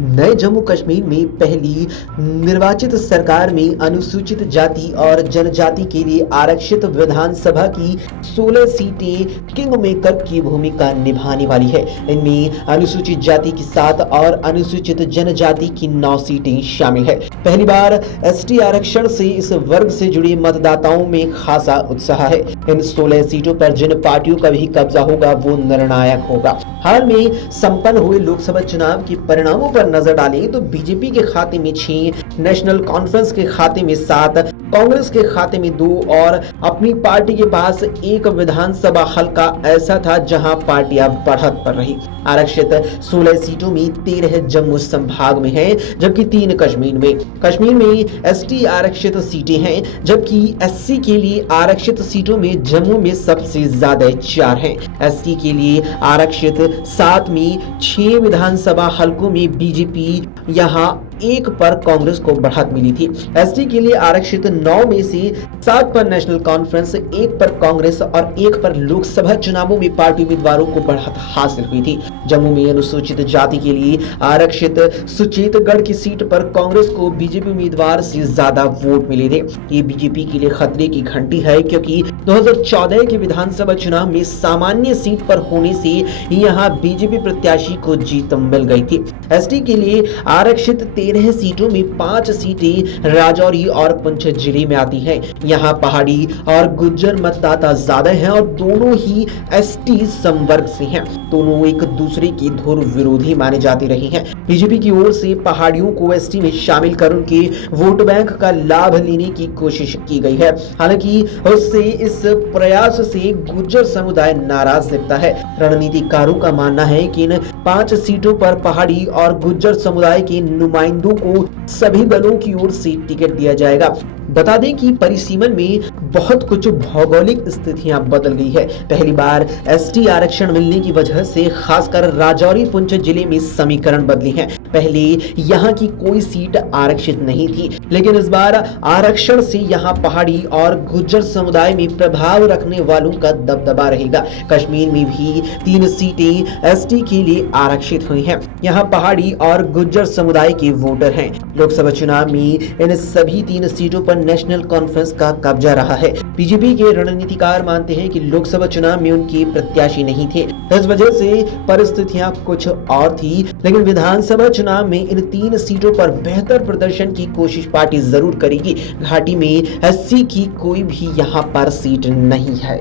नए जम्मू कश्मीर में पहली निर्वाचित सरकार में अनुसूचित जाति और जनजाति के लिए आरक्षित विधानसभा की 16 सीटें किंग मेकर की भूमिका निभाने वाली है। इनमें अनुसूचित जाति की 7 और अनुसूचित जनजाति की 9 सीटें शामिल है। पहली बार एसटी आरक्षण से इस वर्ग से जुड़े मतदाताओं में खासा उत्साह है। इन 16 सीटों पर जिन पार्टियों का भी कब्जा होगा वो निर्णायक होगा। हाल में संपन्न हुए लोकसभा चुनाव के परिणामों पर नजर डालें तो बीजेपी के खाते में 6, नेशनल कॉन्फ्रेंस के खाते में 7, कांग्रेस के खाते में 2 और अपनी पार्टी के पास एक विधानसभा हलका ऐसा था जहां पार्टियां बढ़त पर रही। आरक्षित 16 सीटों में 13 जम्मू संभाग में है, जबकि 3 कश्मीर में। कश्मीर में एसटी आरक्षित सीटें हैं, जबकि एससी के लिए आरक्षित सीटों में जम्मू में सबसे ज्यादा 4 हैं। एसटी के लिए आरक्षित 7 में 6 विधानसभा हलकों में बीजेपी, यहां 1 पर कांग्रेस को बढ़त मिली थी। एसटी के लिए आरक्षित 9 में से 7 पर नेशनल कॉन्फ्रेंस, 1 पर कांग्रेस और 1 पर लोकसभा चुनावों में पार्टी उम्मीदवारों को बढ़त हासिल हुई थी। जम्मू में अनुसूचित जाति के लिए आरक्षित सुचेतगढ़ की सीट पर कांग्रेस को बीजेपी उम्मीदवार से ज्यादा वोट मिले थे। ये बीजेपी के लिए खतरे की घंटी है, क्योंकि 2014 के विधानसभा चुनाव में सामान्य सीट पर होने से यहां बीजेपी प्रत्याशी को जीत मिल गई थी। एसटी के लिए आरक्षित 13 सीटों में 5 सीटें राजौरी और पुंछ जिले में आती हैं। यहाँ पहाड़ी और गुज्जर मतदाता ज्यादा हैं और दोनों ही एसटी संवर्ग से हैं। दोनों एक दूसरे की धुर विरोधी माने जाते रहे हैं। बीजेपी की ओर से पहाड़ियों को एसटी में शामिल कर उनके वोट बैंक का लाभ लेने की कोशिश की गई है। हालांकि उससे इस प्रयास से गुज्जर समुदाय नाराज दिखता है। रणनीतिकारों का मानना है कि इन 5 सीटों पर पहाड़ी और गुज्जर समुदाय के नुमाइंदों को सभी दलों की ओर से टिकट दिया जाएगा। बता दें कि परिसीमन में बहुत कुछ भौगोलिक स्थितियां बदल गई है। पहली बार एसटी आरक्षण मिलने की वजह से खासकर राजौरी पुंछ जिले में समीकरण बदले हैं। पहले यहां की कोई सीट आरक्षित नहीं थी, लेकिन इस बार आरक्षण से यहां पहाड़ी और गुज्जर समुदाय में प्रभाव रखने वालों का दबदबा रहेगा। कश्मीर में भी 3 सीटें एसटी के लिए आरक्षित हुई हैं। यहां पहाड़ी और गुज्जर समुदाय के वोटर हैं। लोकसभा चुनाव में इन सभी 3 सीटों पर नेशनल कॉन्फ्रेंस का कब्जा रहा है। बीजेपी के रणनीतिकार मानते हैं कि लोकसभा चुनाव में उनके प्रत्याशी नहीं थे, इस वजह से परिस्थितियां कुछ और थी, लेकिन विधानसभा चुनाव में इन 3 सीटों पर बेहतर प्रदर्शन की कोशिश पार्टी जरूर करेगी। घाटी में एससी की कोई भी यहां पर सीट नहीं है।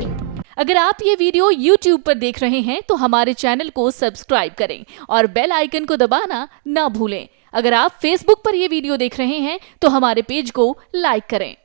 अगर आप ये वीडियो YouTube पर देख रहे हैं तो हमारे चैनल को सब्सक्राइब करें और बेल आइकन को दबाना ना भूलें। अगर आप Facebook पर ये वीडियो देख रहे हैं तो हमारे पेज को लाइक करें।